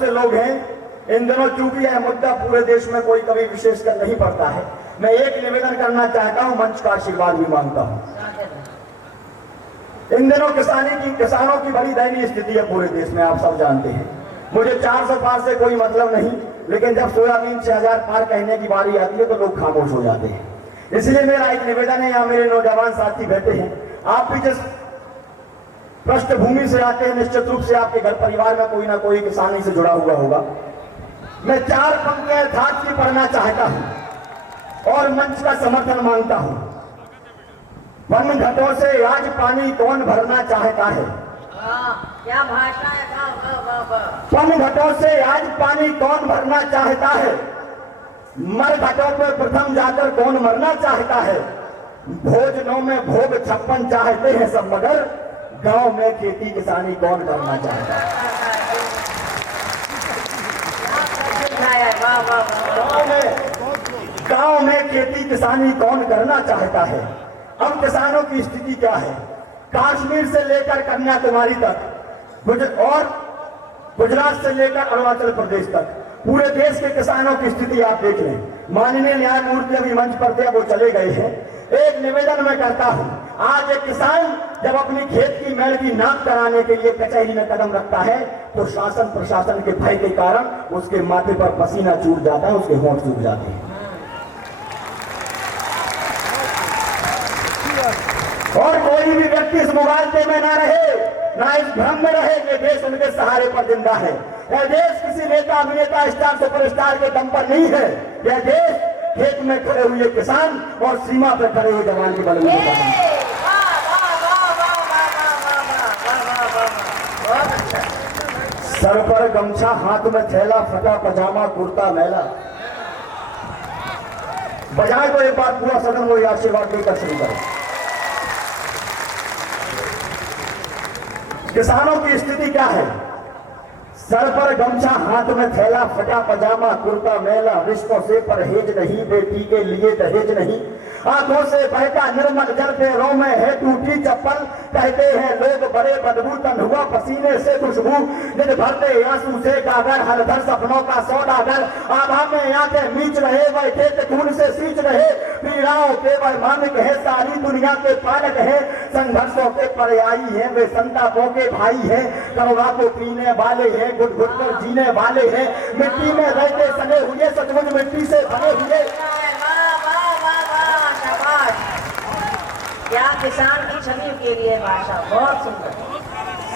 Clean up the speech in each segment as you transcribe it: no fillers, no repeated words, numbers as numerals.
से लोग हैं। इन दिनों चूंकि यह मुद्दा पूरे देश में कोई कभी विशेषकर नहीं पड़ता है, मैं एक निवेदन करना चाहता हूं, मंच का आशीर्वाद भी मांगता हूं। इन दिनों किसानों की बड़ी दयनीय स्थिति है पूरे देश में, आप सब जानते हैं। मुझे 400 पार से कोई मतलब नहीं, लेकिन जब सोयाबीन 6000 पार कहने की बारी आती है तो लोग खामोश हो जाते हैं। इसलिए मेरा एक निवेदन है, यहाँ मेरे नौजवान साथी बैठे हैं, आप भी जिस पृष्ठभूमि से आते हैं, निश्चित रूप से आपके घर परिवार में कोई ना कोई किसानी से जुड़ा हुआ होगा। मैं 4 पंक्तियां यथार्थ की पढ़ना चाहता हूं और मंच का समर्थन मांगता हूं। वन घटों से आज पानी कौन भरना चाहता है? क्या भाषा है? वन घटों से आज पानी कौन भरना चाहता है? मर घटों पर प्रथम जाकर कौन मरना चाहता है? भोजनों में भोग 56 चाहते हैं सब, मगर गांव में खेती किसानी कौन करना चाहता है? गांव में खेती किसानी कौन करना चाहता है? अब किसानों की स्थिति क्या है? कश्मीर से लेकर कन्याकुमारी तक और गुजरात से लेकर अरुणाचल प्रदेश तक पूरे देश के किसानों की स्थिति आप देख लें। माननीय न्यायमूर्ति अभी मंच पर थे, वो चले गए हैं। एक निवेदन मैं करता हूं, आज एक किसान जब अपनी खेत की मैल की नाप कराने के लिए कचहरी में कदम रखता है तो शासन प्रशासन के भय के कारण उसके माथे पर पसीना छूट जाता है, उसके होंठ सूख जाते हैं। और कोई भी व्यक्ति इस मुगालते में ना रहे, ना इस भ्रम में रहे कि देश उनके सहारे पर जिंदा है। यह देश किसी नेता अभिनेता स्टार सुपरस्टार के दम पर नहीं है। यह देश खेत में खड़े हुए किसान और सीमा पर खड़े हुए जवान के बल में है। सर पर गमछा, हाथ में थैला, फटा पजामा, कुर्ता मैला। बजाय तो एक बार पूरा सदन वो आशीर्वाद देकर शुरू करें। किसानों की स्थिति क्या है? सर पर गमछा, हाथ में थैला, फटा पजामा, कुर्ता मैला, रिश्तों से परहेज नहीं, बेटी के लिए दहेज नहीं, आंखों से बहता निर्मल जल, पैरों में है टूटी चप्पल, कहते हैं लोग बड़े बदबू, तन हुआ पसीने से खुशबू, दिन भरते आंसू से गागर, हर घर सपनों का सौदागर, आभा में आंखें मीच रहे, वह खेत खून से सींच रहे, पीड़ाओं के वह मालिक है, सारी दुनिया के पालक है, संघर्षों के पर्यायी है, वे संतापों के भाई है, करुणा को पीने वाले हैं, घुट घुट कर जीने वाले हैं, मिट्टी में रहते सने हुए, सचमुच मिट्टी से बने हुए। क्या किसान की छवि के लिए भाषा बहुत सुंदर।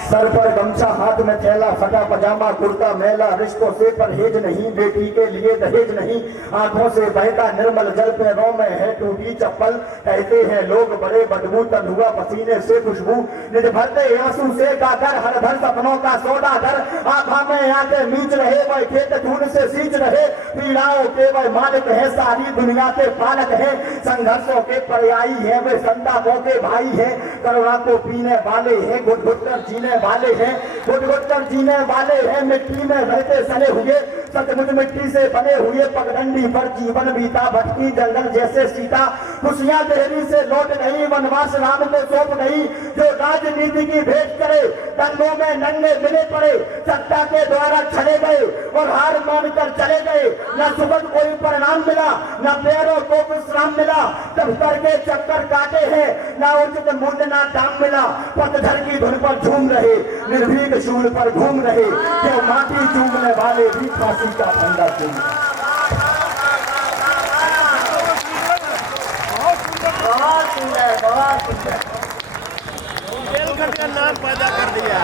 सर पर गमछा, हाथ में थैला, फटा पजामा, कुर्ता मैला, रिश्तों से परहेज नहीं, बेटी के लिए दहेज नहीं, आंखों से बहता निर्मल जल, पैरों में है टूटी चप्पल, कहते हैं लोग बड़े बदबू, तन हुआ पसीने से खुशबू, निज भरते आंसू से गागर, हर घर सपनों का सौदागर, आभा में आके मीच रहे, वह खेत खून से सींच रहे, पीड़ाओं के वह मालिक है, सारी दुनिया के पालक है, संघर्षों के पर्यायी है, वे संतापों के भाई है, करुणा को पीने वाले हैं, घुट घुट कर जीने वाले हैं, घुट घुट कर जीने वाले हैं, मिट्टी में रहते सने हुए, सचमुच मिट्टी से बने हुए, पगडंडी पर जीवन बीता, भटकी जंगल जैसे सीता, खुशियां देहरी से लौट गई, वनवास राम को सौंप गई, जो राजनीति की भेंट करे, दंगों में नंगे मिले पड़े, सत्ता के द्वारा छले गए और हार मानकर चले गए, न सुबह कोई परिणाम मिला, न पैरों को विश्राम मिला, दफ्तर के चक्कर काटे हैं, न उचित मूल्य न दाम मिला, पतझड़ की धुन पर झूम रहे, निर्भीक शूल पर घूम रहे, जो माटी चूमने वाले भी फांसी का फंदा चूम। बहुत सुंदर, बहुत सुंदर। नाम पैदा कर दिया।